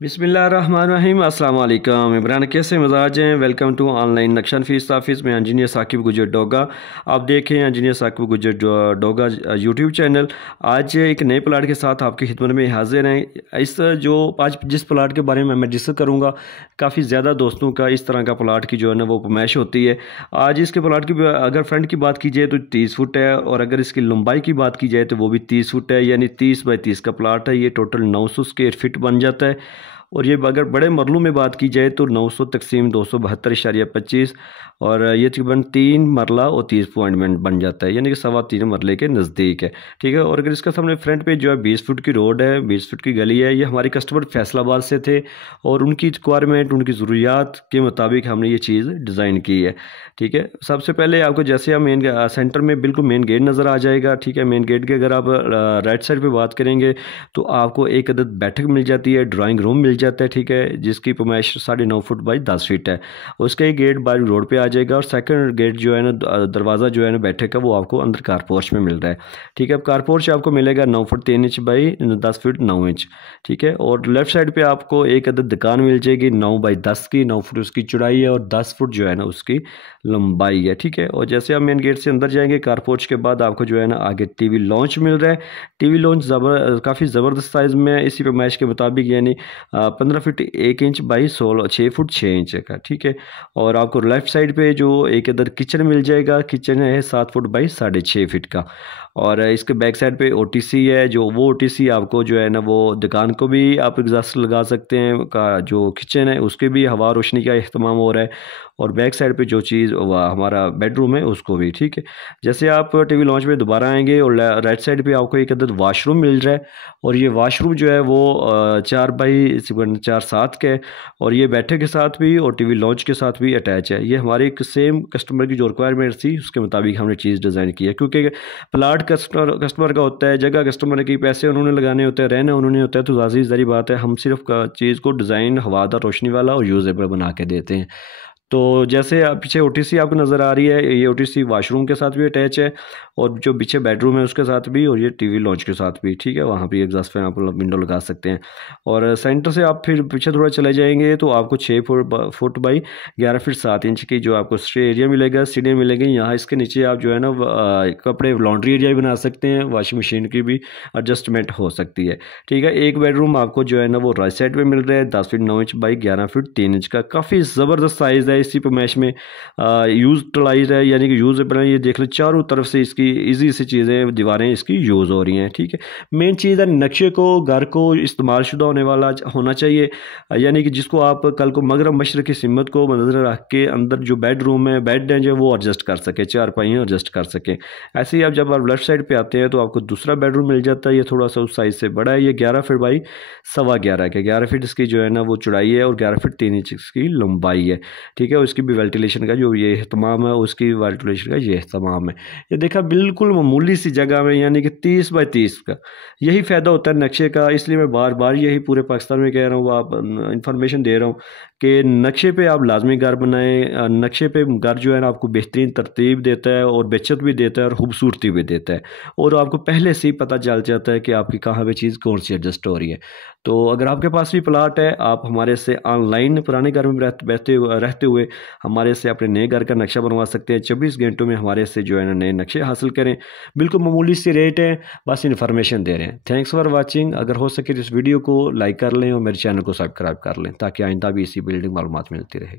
बिस्मिल्लाहिर्रहमानिर्रहीम अस्सलाम वालेकुम। इमरान कैसे मिजाज हैं। वेलकम टू ऑनलाइन नक्शन फीस ऑफिस में इंजीनियर साकिब गुजर डोगा। आप देखें engineer Saqib Gujjar Doga YouTube channel. आज एक नए प्लाट के साथ आपकी खिदमत में हाजिर हैं। इस जो आज जिस प्लाट के बारे में मैं डिस्कस करूँगा, काफ़ी ज़्यादा दोस्तों का इस तरह का प्लाट की जो है ना वो फरमाइश होती है। आज इसके प्लाट की अगर फ्रंट की बात की जाए तो 30 फुट है, और अगर इसकी लंबाई की बात की जाए तो वो भी 30 फुट है, यानी 30 बाई 30 का प्लाट है। ये टोटल 900 स्क्वायर फिट बन जाता है। और ये अगर बड़े मरलों में बात की जाए तो 900 तकसीम 272.25, और ये तकरीबन 3 मरला और 30 पॉइंट में बन जाता है, यानी कि 3.25 मरले के नज़दीक है। ठीक है। और अगर इसका सामने फ्रंट पे जो है 20 फुट की रोड है, 20 फुट की गली है। ये हमारे कस्टमर फैसलाबाद से थे और उनकी रिक्वायरमेंट, उनकी ज़रूरियात के मुताबिक हमने ये चीज़ डिज़ाइन की है। ठीक है। सबसे पहले आपको जैसे आप मेन सेंटर में बिल्कुल मेन गेट नज़र आ जाएगा। ठीक है। मेन गेट के अगर आप राइट साइड पर बात करेंगे तो आपको एक अदद बैठक मिल जाती है, ड्राइंग रूम मिल जाता है। ठीक है। जिसकी पैमाइश 9.5 फुट बाई 10 फीट है। उसका एक गेट बाहर रोड पे आ जाएगा, और सेकंड गेट जो है ना, दरवाज़ा जो है ना बैठक का, वो आपको अंदर कारपोर्च में मिल रहा है। ठीक है। अब कारपोर्च आपको मिलेगा 9 foot 3 inch by 10 feet 9 inch. ठीक है। और लेफ्ट साइड पे आपको एक अदद दुकान मिल जाएगी 9 बाई 10 की, 9 फुट उसकी चौड़ाई है और 10 फुट जो है ना उसकी लंबाई है। ठीक है। और जैसे आप मेन गेट से अंदर जाएंगे कारपोर्च के बाद आपको जो है ना आगे टीवी लॉन्च मिल रहा है। टीवी लॉन्च काफ़ी ज़बरदस्त साइज़ में है, इसी पैमाइश के मुताबिक, यानी 15 feet 1 inch by 6 foot 6 inch का। ठीक है। और आपको लेफ्ट साइड पे जो एक इधर किचन मिल जाएगा। किचन है 7 फुट बाई 6.5 फीट का। और इसके बैक साइड पे ओटीसी है, जो वो ओटीसी आपको जो है ना वो दुकान को भी आप एग्जॉस्ट लगा सकते हैं, का जो किचन है उसके भी हवा रोशनी का इस्तेमाल हो रहा है। और बैक साइड पे जो चीज़ हमारा बेडरूम है उसको भी। ठीक है। जैसे आप टीवी लॉन्च में दोबारा आएंगे और राइट साइड पे आपको एक अदद वाशरूम मिल रहा है। और ये वाशरूम जो है वो 4 बाई 4.7 का है, और ये बैठक के साथ भी और टीवी लॉन्च के साथ भी अटैच है। ये हमारे एक सेम कस्टमर की जो रिक्वायरमेंट थी उसके मुताबिक हमने चीज़ डिज़ाइन की है, क्योंकि प्लाट कस्टमर का होता है, जगह कस्टमर की, पैसे उन्होंने लगाने होते हैं, रहना उन्होंने होता है। तो ज़ाहिर बात है हम सिर्फ चीज़ को डिज़ाइन हवादार रोशनी वाला और यूजेबल बना के देते हैं। तो जैसे आप पीछे ओटीसी आपको नज़र आ रही है, ये ओटीसी वाशरूम के साथ भी अटैच है, और जो पीछे बेडरूम है उसके साथ भी, और ये टीवी लॉन्च के साथ भी। ठीक है। वहाँ पे एग्जॉस्ट फैन आप विंडो लगा सकते हैं। और सेंटर से आप फिर पीछे थोड़ा चले जाएंगे तो आपको 6 फुट बाई 11 फीट 7 इंच की जो आपको स्टे एरिया मिलेगा, सीढ़ियाँ मिलेंगी। यहाँ इसके नीचे आप जो है ना कपड़े लॉन्ड्री एरिया भी बना सकते हैं, वॉशिंग मशीन की भी एडजस्टमेंट हो सकती है। ठीक है। एक बेडरूम आपको जो है ना वो राइट साइड पे मिल रहा है, 10 feet 9 inch by 11 feet 3 inch का। काफ़ी ज़बरदस्त साइज़ है। इसी पे मैश में यूज़लाइज है, यानी कि यूज़ेबल है। ये देख लो चारों तरफ से इसकी ईजी सी चीज़ें, दीवारें इसकी यूज़ हो रही हैं। ठीक है। मेन चीज़ है नक्शे को, घर को इस्तेमाल शुदा होने वाला होना चाहिए, यानी कि जिसको आप कल को मगरब मशरक़ की सिमत को नज़र रख के अंदर जो बेडरूम है, बेड है जो वो एडजस्ट कर सके, चारपाइयाँ एडजस्ट कर सकें। ऐसे ही आप जब आप लेफ्ट साइड पे आते हैं तो आपको दूसरा बेडरूम मिल जाता है। ये थोड़ा सा उस साइज़ से बड़ा है, ये 11 फीट बाई 11.25 के, 11 फीट इसकी जो है ना वो चौड़ाई है और 11 फीट 3 इंच इसकी लंबाई है। ठीक है। उसकी भी वेंटिलेशन का जो ये अहतमाम है, उसकी वेंटिलेशन का ये अहतमाम है। ये देखा बिल्कुल मामूली सी जगह में, यानी कि 30 बाई 30 का। यही फ़ायदा होता है नक्शे का। इसलिए मैं बार बार यही पूरे पाकिस्तान में कह रहा हूँ, आप इंफॉर्मेशन दे रहा हूँ कि नक्शे पे आप लाजमी घर बनाएं। नक्शे पे घर जो है ना आपको बेहतरीन तरतीब देता है, और बचत भी देता है, और खूबसूरती भी देता है, और आपको पहले से ही पता चल जाता है कि आपकी कहाँ पे चीज़ कौन सी एडजस्ट हो रही है। तो अगर आपके पास भी प्लाट है, आप हमारे से ऑनलाइन पुराने घर में रहते हुए हमारे से अपने नए घर का नक्शा बनवा सकते हैं। 24 घंटों में हमारे से जो है ना नए नक्शे हासिल करें। बिल्कुल मामूली सी रेट है, बस इन्फॉर्मेशन दे रहे हैं। Thanks for watching. अगर हो सके तो इस वीडियो को लाइक कर लें और मेरे चैनल को सब्सक्राइब कर लें, ताकि आइंदा भी इसी बिल्डिंग मालूमात मिलती रहे।